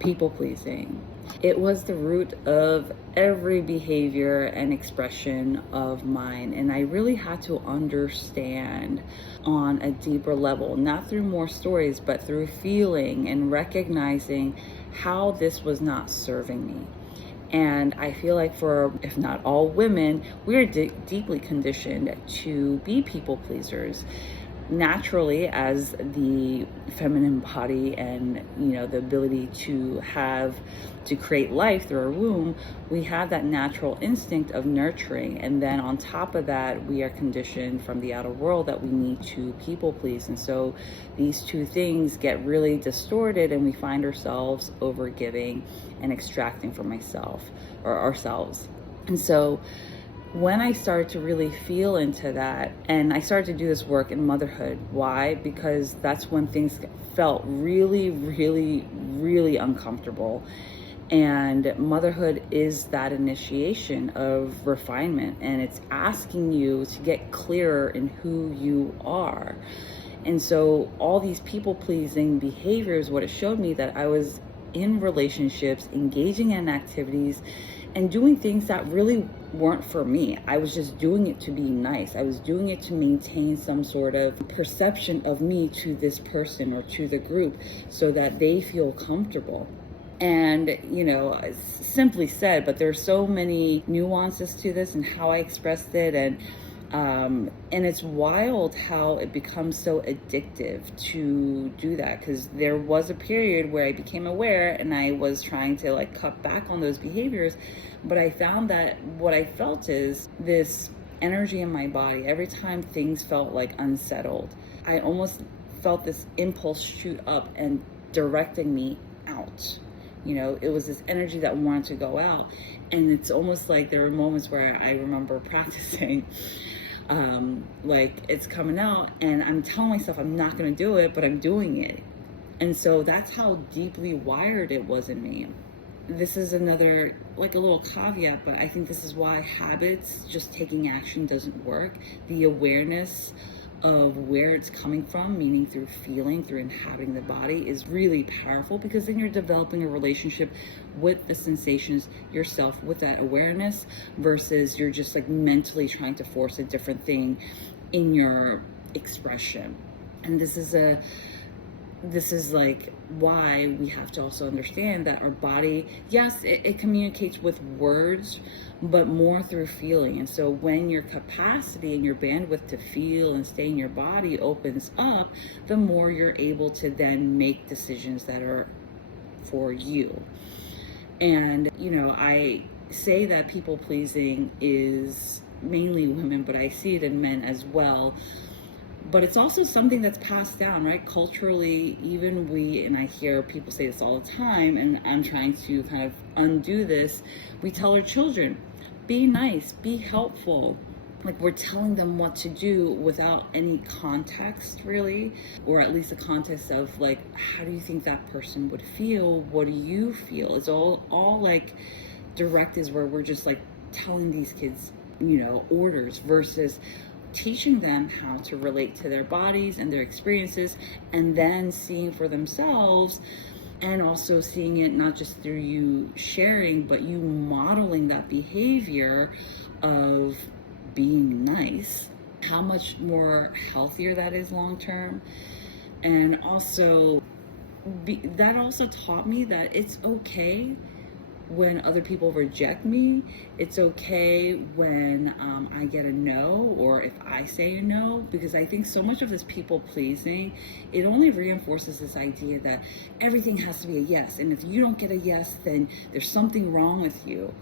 people pleasing. It was the root of every behavior and expression of mine. And I really had to understand on a deeper level, not through more stories, but through feeling and recognizing how this was not serving me. And I feel like for, if not all women, we're deeply conditioned to be people pleasers naturally as the feminine body, and the ability to create life through our womb. We have that natural instinct of nurturing, and then on top of that we are conditioned from the outer world that we need to people please. And so these two things get really distorted, and we find ourselves over giving and extracting from myself or ourselves. And so when I started to really feel into that, and I started to do this work in motherhood. Why? Because that's when things felt really, really, really uncomfortable. And motherhood is that initiation of refinement, and it's asking you to get clearer in who you are. And so all these people pleasing behaviors, what it showed me that I was in relationships, engaging in activities, and doing things that really weren't for me. I was just doing it to be nice. I was doing it to maintain some sort of perception of me to this person or to the group so that they feel comfortable. And, it's simply said, but there's so many nuances to this and how I expressed it. And it's wild how it becomes so addictive to do that, because there was a period where I became aware and I was trying to cut back on those behaviors. But I found that what I felt is this energy in my body. Every time things felt unsettled, I almost felt this impulse shoot up and directing me out. It was this energy that wanted to go out. And it's almost like there were moments where I remember practicing it's coming out and I'm telling myself I'm not going to do it, but I'm doing it. And so that's how deeply wired it was in me. This is another, a little caveat, but I think this is why habits, just taking action, doesn't work. The awareness of where it's coming from, meaning through feeling, through inhabiting the body, is really powerful, because then you're developing a relationship with the sensations yourself, with that awareness, versus you're just mentally trying to force a different thing in your expression. And this is why we have to also understand that our body, yes, it communicates with words, but more through feeling. And so when your capacity and your bandwidth to feel and stay in your body opens up, the more you're able to then make decisions that are for you. And, I say that people pleasing is mainly women, but I see it in men as well. But it's also something that's passed down, right? Culturally, even and I hear people say this all the time, and I'm trying to kind of undo this. We tell our children, be nice, be helpful. We're telling them what to do without any context, really, or at least a context of how do you think that person would feel? What do you feel? It's all directives where we're just telling these kids, orders, versus teaching them how to relate to their bodies and their experiences, and then seeing for themselves, and also seeing it not just through you sharing, but you modeling that behavior of being nice, how much more healthier that is long term. And also that also taught me that it's okay when other people reject me. It's okay when I get a no, or if I say a no, because I think so much of this people pleasing, it only reinforces this idea that everything has to be a yes. And if you don't get a yes, then there's something wrong with you.